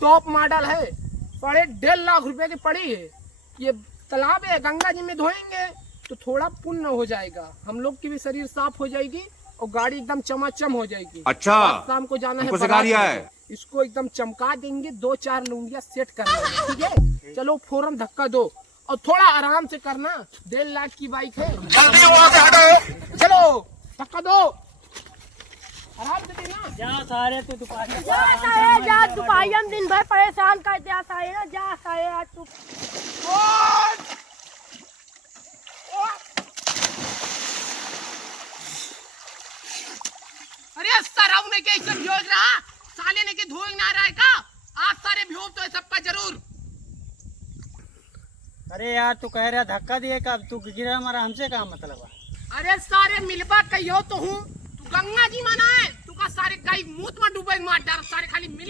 Top model है, 1.5 लाख रुपए की पड़ी है। ये तालाब है, गंगा जी में धोएंगे तो थोड़ा पुण्य हो जाएगा, हम लोग की भी शरीर साफ हो जाएगी और गाड़ी एकदम चमाचम हो जाएगी। अच्छा, शाम को जाना है सिखा दिया है। इसको एकदम चमका देंगे, 2-4 लुंगिया सेट कर लेंगे, ठीक है। चलो फौरन धक्का दो और थोड़ा आराम से करना, 1.5 लाख की बाइक है। जल्दी वहाँ से हटो। चलो धक्का दो, आराम से देना। जा सारे तू दुकान जा दुपाई हम दिन भर परेशान कर दिया सारे, जा सारे तू। अरे सराव ने के सब भोग रहा, साले ने के धोई ना रहा है का, आप सारे भोग तो है सबका जरूर। अरे यार तू कह रहा धक्का दिए का, तू गिरा हमारा, हमसे क्या मतलब है? अरे सारे मिलबा कहियो तो हूँ, तू गंगा जी मना है, तू का सारे गाय मूत में डूबे मार डाल, सारे खाली मिल